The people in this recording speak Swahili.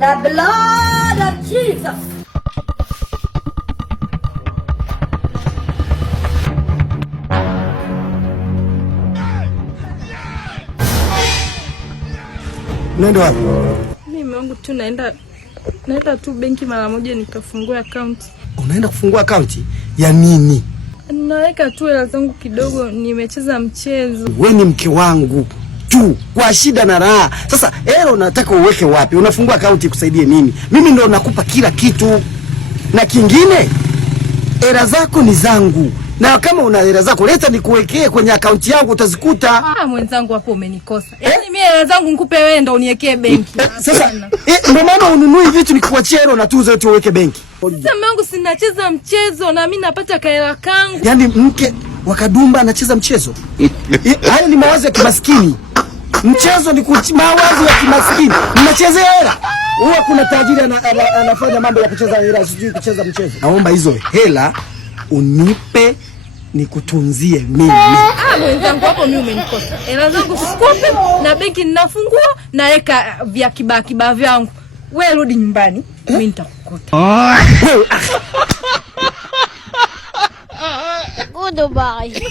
The blood of Jesus. Nenda wapi? Mimi wangu tu naenda tu benki mara moja nikafungua account. Unaenda kufungua account ya nini? Naweka tu hela zangu kidogo, nimecheza mchezo. Wewe ni mke wangu tu kwa shida na raha. Sasa hela unataka uweke wapi? Unafungua account ikusaidie nini? Mimi ndo nakupa kila kitu. Na kingine, hela zako ni zangu. Na kama una hela zako leta nikuwekee kwenye account yangu utazikuta. Mwenzangu hapo umenikosa. Yaani mimi hela zangu nikupe wewe ndo uniwekee benki. Sasa ndio maana ununui vitu nikuachie hela unatuza yote uweke benki. Sasa mimi wangu sinacheza mchezo na mimi napata kahela kangu. Yaani mke wa Kadumba anacheza mchezo? Haya ni mawazo ya kimaskini. Mchezo ni mawazo ya kimaskini. Mnachezea hela. Huwa kuna tajiri anafanya mambo ya kucheza hela, sijui kucheza mchezo. Naomba hizo hela unipe nikutunzie mimi. Mwenzangu hapo mimi umenikosa. Hela zangu sikupe na benki ninafungua naweka vya kiba vyangu. Wewe rudi nyumbani, mimi nitakukuta. Goodbye.